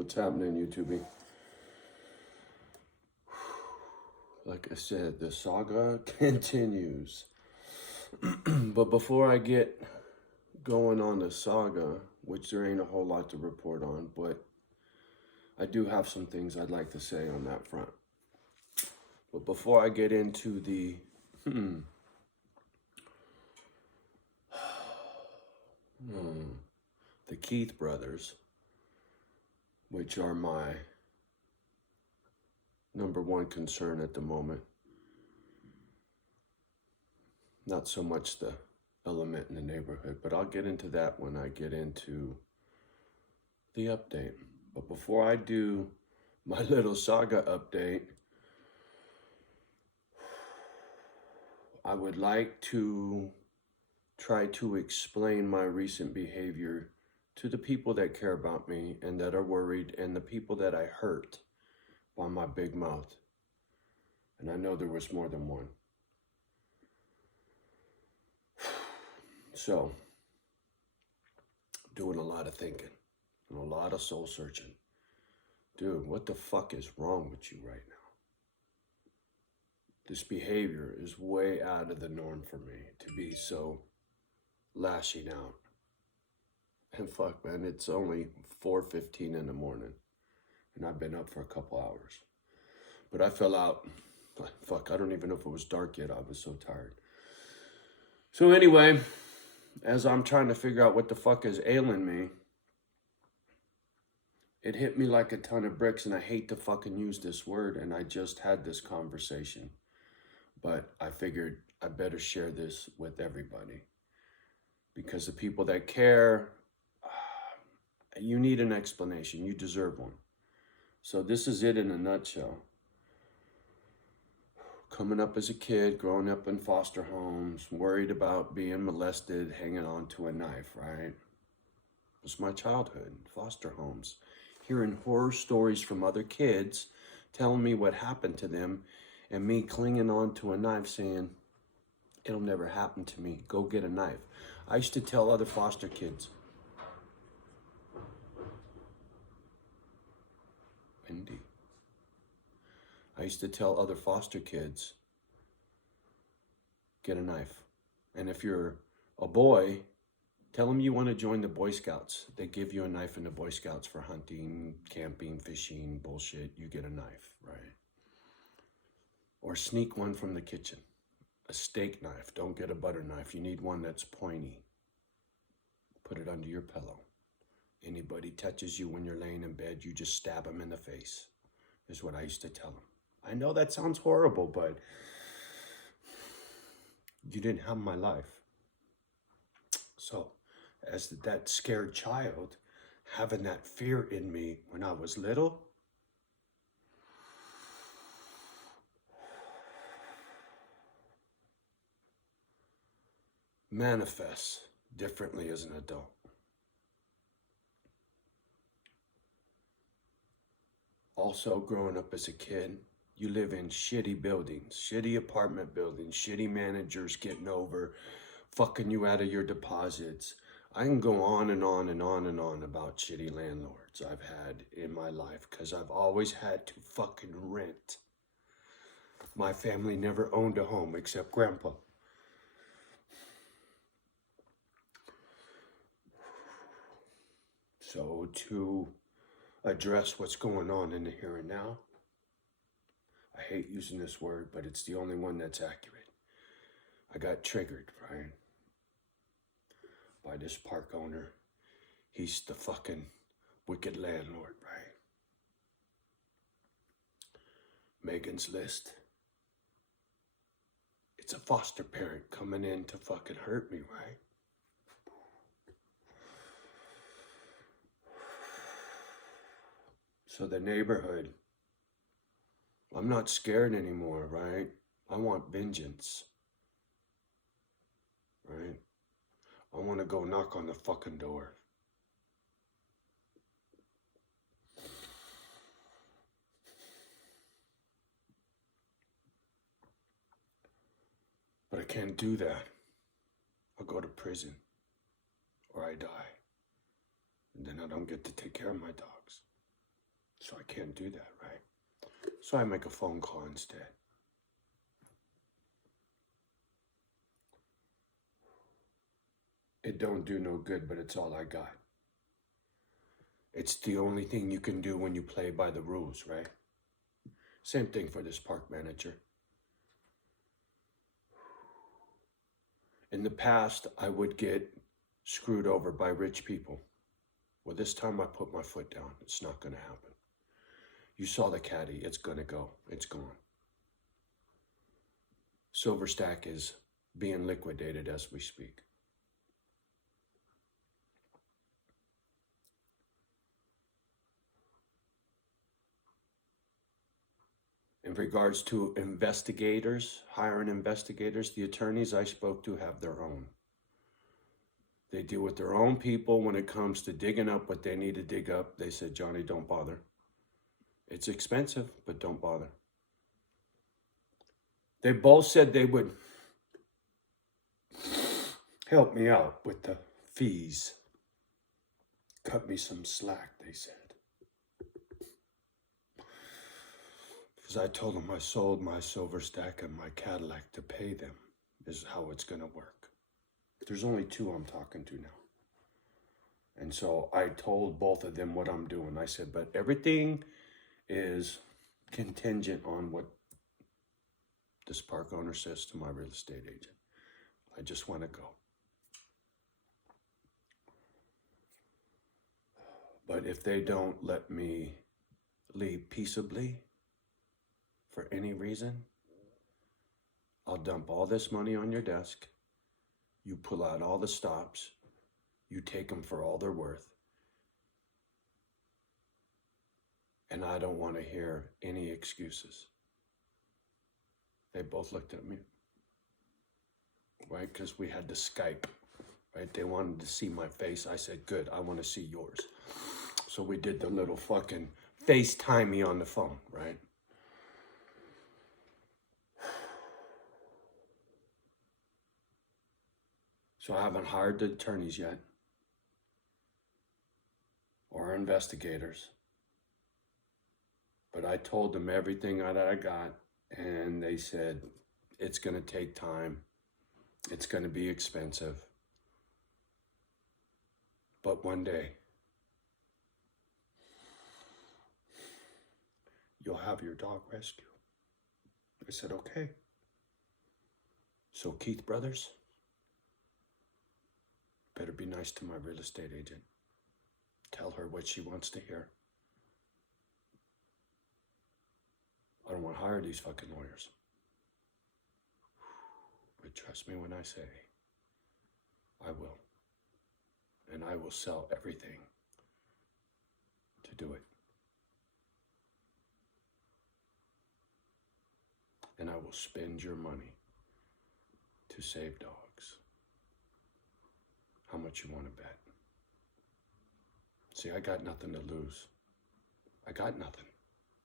What's happening, YouTube? Like I said, the saga continues. But before I get going on the saga, which there ain't a whole lot to report on, but I do have some things I'd like to say on that front. But before I get into the Keith brothers, which are my number one concern at the moment, not so much the element in the neighborhood, but I'll get into that when I get into the update. But before I do my little saga update, I would like to try to explain my recent behavior to the people that care about me and that are worried, and the people that I hurt by my big mouth. And I know there was more than one. So, doing a lot of thinking and a lot of soul searching. Dude, what the fuck is wrong with you right now? This behavior is way out of the norm for me to be so lashing out. And fuck, man, it's only 4:15 in the morning, and I've been up for a couple hours. But I fell out. Fuck, I don't even know if it was dark yet. I was so tired. So anyway, as I'm trying to figure out what the fuck is ailing me, it hit me like a ton of bricks, and I hate to fucking use this word, and I just had this conversation. But I figured I better share this with everybody. Because the people that care, you need an explanation. You deserve one. So this is it in a nutshell. Coming up as a kid, growing up in foster homes, worried about being molested, hanging on to a knife, right? It was my childhood, foster homes. Hearing horror stories from other kids, telling me what happened to them, and me clinging on to a knife saying, it'll never happen to me, go get a knife. I used to tell other foster kids, Wendy. I used to tell other foster kids, get a knife. And if you're a boy, tell them you want to join the Boy Scouts. They give you a knife in the Boy Scouts for hunting, camping, fishing, bullshit. You get a knife, right? Or sneak one from the kitchen. A steak knife. Don't get a butter knife. You need one that's pointy. Put it under your pillow. Anybody touches you when you're laying in bed, you just stab them in the face, is what I used to tell them. I know that sounds horrible, but you didn't have my life. So, as that scared child, having that fear in me when I was little, manifests differently as an adult. Also, growing up as a kid, you live in shitty buildings, shitty apartment buildings, shitty managers getting over, fucking you out of your deposits. I can go on and on and on and on about shitty landlords I've had in my life because I've always had to fucking rent. My family never owned a home except Grandpa. So to address what's going on in the here and now, I hate using this word, but it's the only one that's accurate. I got triggered, right? By this park owner. He's the fucking wicked landlord, right? Megan's List. It's a foster parent coming in to fucking hurt me, right? So the neighborhood, I'm not scared anymore, right? I want vengeance, right? I want to go knock on the fucking door. But I can't do that. I'll go to prison or I die. And then I don't get to take care of my dogs. So I can't do that, right? So I make a phone call instead. It don't do no good, but it's all I got. It's the only thing you can do when you play by the rules, right? Same thing for this park manager. In the past, I would get screwed over by rich people. Well, this time I put my foot down. It's not going to happen. You saw the caddy. It's going to go. It's gone. Silverstack is being liquidated as we speak. In regards to investigators, hiring investigators, the attorneys I spoke to have their own. They deal with their own people when it comes to digging up what they need to dig up. They said, Johnny, don't bother. It's expensive, but don't bother. They both said they would help me out with the fees. Cut me some slack, they said. Because I told them I sold my Silverstack and my Cadillac to pay them, is how it's going to work. There's only two I'm talking to now. And so I told both of them what I'm doing. I said, but everything is contingent on what this park owner says to my real estate agent. I just want to go. But if they don't let me leave peaceably for any reason, I'll dump all this money on your desk. You pull out all the stops. You take them for all they're worth. And I don't want to hear any excuses. They both looked at me, right? Because we had to Skype, right? They wanted to see my face. I said, good, I want to see yours. So we did the little fucking FaceTime me on the phone, right? So I haven't hired the attorneys yet or investigators. But I told them everything that I got, and they said, it's going to take time. It's going to be expensive. But one day, you'll have your dog rescue. I said, okay. So Keith Brothers, better be nice to my real estate agent. Tell her what she wants to hear. I don't want to hire these fucking lawyers. But trust me when I say, I will. And I will sell everything to do it. And I will spend your money to save dogs. How much you want to bet? See, I got nothing to lose. I got nothing.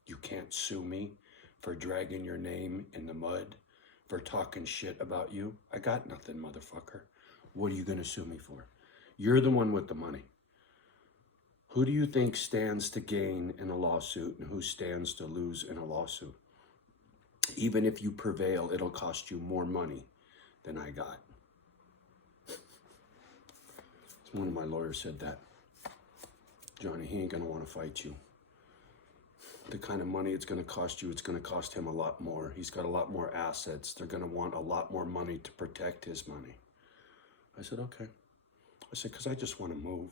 You can't sue me for dragging your name in the mud, for talking shit about you. I got nothing, motherfucker. What are you going to sue me for? You're the one with the money. Who do you think stands to gain in a lawsuit and who stands to lose in a lawsuit? Even if you prevail, it'll cost you more money than I got. One of my lawyers said that. Johnny, he ain't going to want to fight you. The kind of money it's going to cost you, it's going to cost him a lot more. He's got a lot more assets. They're going to want a lot more money to protect his money. I said, okay. I said, because I just want to move.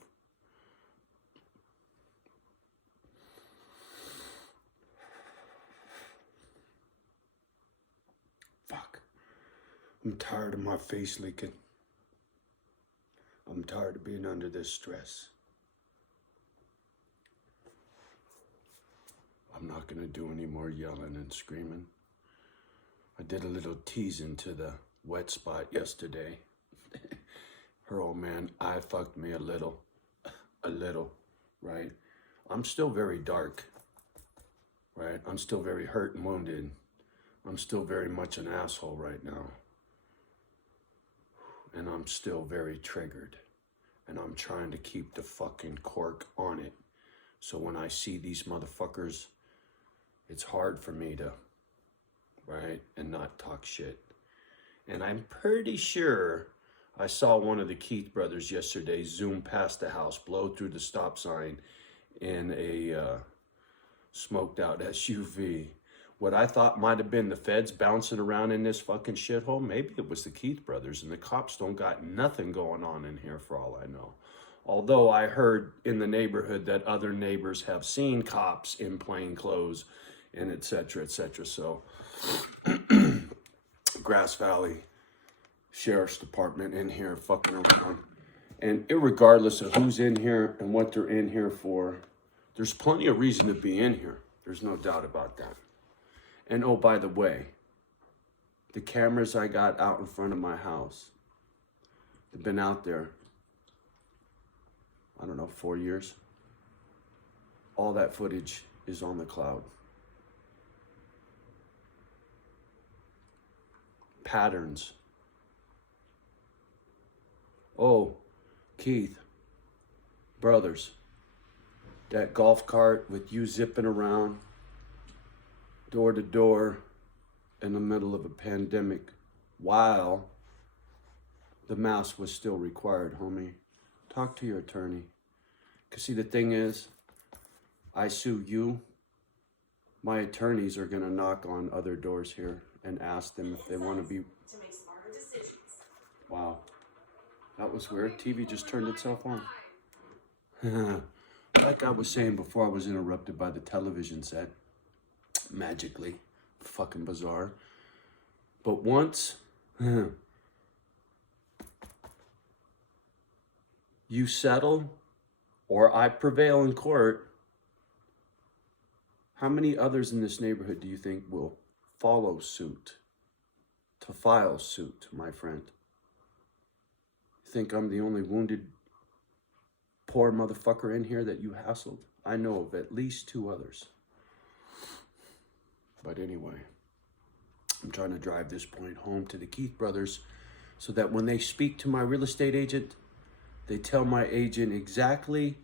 Fuck. I'm tired of my face leaking. I'm tired of being under this stress. I'm not going to do any more yelling and screaming. I did a little teasing to the wet spot yesterday. Her old man, I fucked me a little, right? I'm still very dark, right? I'm still very hurt and wounded. I'm still very much an asshole right now. And I'm still very triggered. And I'm trying to keep the fucking cork on it So when I see these motherfuckers, it's hard for me to, right, and not talk shit. And I'm pretty sure I saw one of the Keith brothers yesterday zoom past the house, blow through the stop sign in a smoked out SUV. What I thought might have been the feds bouncing around in this fucking shithole, maybe it was the Keith brothers, and the cops don't got nothing going on in here for all I know. Although I heard in the neighborhood that other neighbors have seen cops in plain clothes and et cetera, et cetera. So Grass Valley Sheriff's Department in here fucking around. And irregardless of who's in here and what they're in here for, there's plenty of reason to be in here. There's no doubt about that. And oh, by the way, the cameras I got out in front of my house, they've been out there, I don't know, 4 years. All that footage is on the cloud. Patterns. Oh, Keith, brothers, that golf cart with you zipping around door to door in the middle of a pandemic while the mask was still required, homie. Talk to your attorney. Because see, the thing is, I sue you, my attorneys are going to knock on other doors here and ask them if they want to be... to make smarter decisions. Wow. That was weird. TV just turned itself on. Like I was saying before I was interrupted by the television set, magically, fucking bizarre. But once you settle or I prevail in court, how many others in this neighborhood do you think will follow suit, to file suit, my friend? You think I'm the only wounded poor motherfucker in here that you hassled? I know of at least 2 others. But anyway, I'm trying to drive this point home to the Keith brothers so that when they speak to my real estate agent, they tell my agent exactly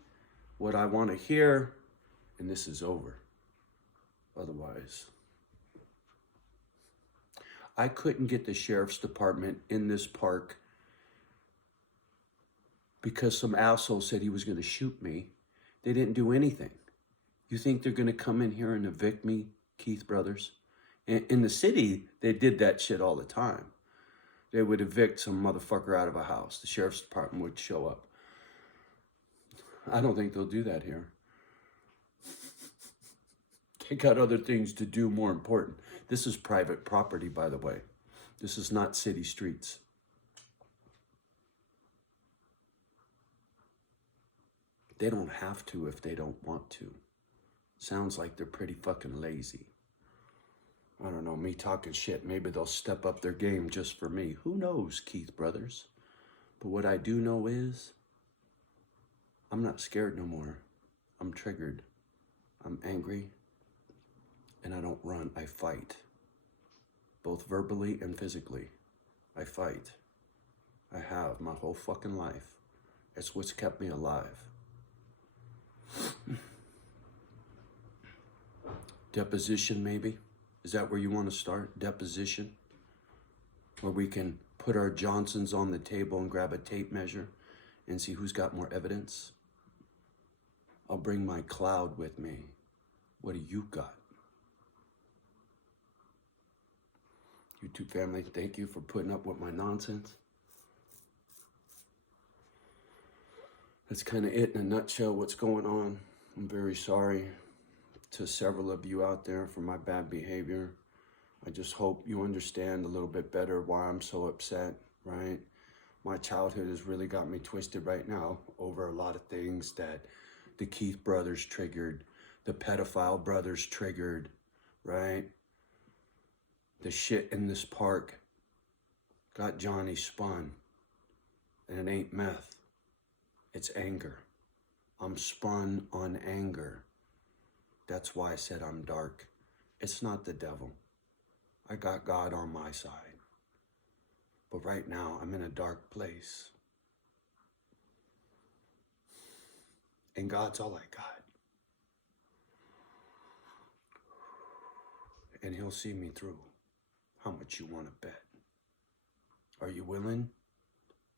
what I want to hear, and this is over. Otherwise, I couldn't get the sheriff's department in this park because some asshole said he was going to shoot me. They didn't do anything. You think they're going to come in here and evict me, Keith brothers? In the city, they did that shit all the time. They would evict some motherfucker out of a house. The sheriff's department would show up. I don't think they'll do that here. They got other things to do more important. This is private property, by the way. This is not city streets. They don't have to if they don't want to. Sounds like they're pretty fucking lazy. I don't know, me talking shit. Maybe they'll step up their game just for me. Who knows, Keith brothers? But what I do know is, I'm not scared no more. I'm triggered. I'm angry. And I don't run, I fight. Both verbally and physically. I fight. I have my whole fucking life. It's what's kept me alive. Deposition, maybe? Is that where you want to start? Deposition? Where we can put our Johnsons on the table and grab a tape measure and see who's got more evidence? I'll bring my cloud with me. What do you got? YouTube family, thank you for putting up with my nonsense. That's kind of it in a nutshell, what's going on. I'm very sorry to several of you out there for my bad behavior. I just hope you understand a little bit better why I'm so upset, right? My childhood has really got me twisted right now over a lot of things that the Keith brothers triggered, the pedophile brothers triggered, right? The shit in this park got Johnny spun, and it ain't meth. It's anger. I'm spun on anger. That's why I said I'm dark. It's not the devil. I got God on my side. But right now, I'm in a dark place. And God's all I got. and he'll see me through. How much you want to bet? Are you willing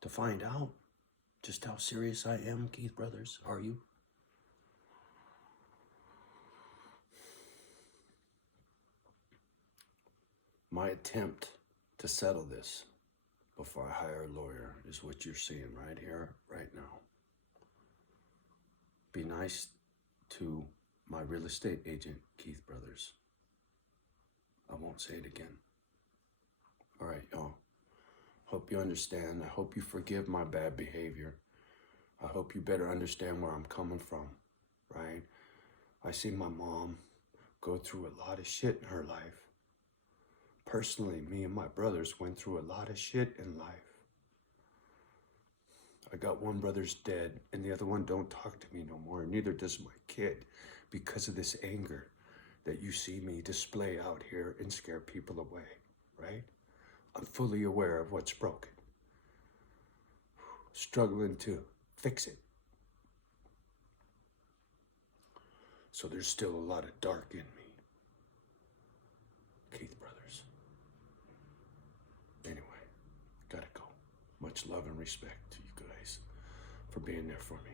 to find out just how serious I am, Keith Brothers? Are you? My attempt to settle this before I hire a lawyer is what you're seeing right here, right now. Be nice to my real estate agent, Keith Brothers. I won't say it again. All right, y'all. Hope you understand. I hope you forgive my bad behavior. I hope you better understand where I'm coming from, right? I see my mom go through a lot of shit in her life. Personally, me and my brothers went through a lot of shit in life. I got one brother's dead, and the other one don't talk to me no more, and neither does my kid, because of this anger that you see me display out here and scare people away, right? I'm fully aware of what's broken. Struggling to fix it. So there's still a lot of dark in me. Keith Brothers. Anyway, gotta go. Much love and respect to you guys for being there for me.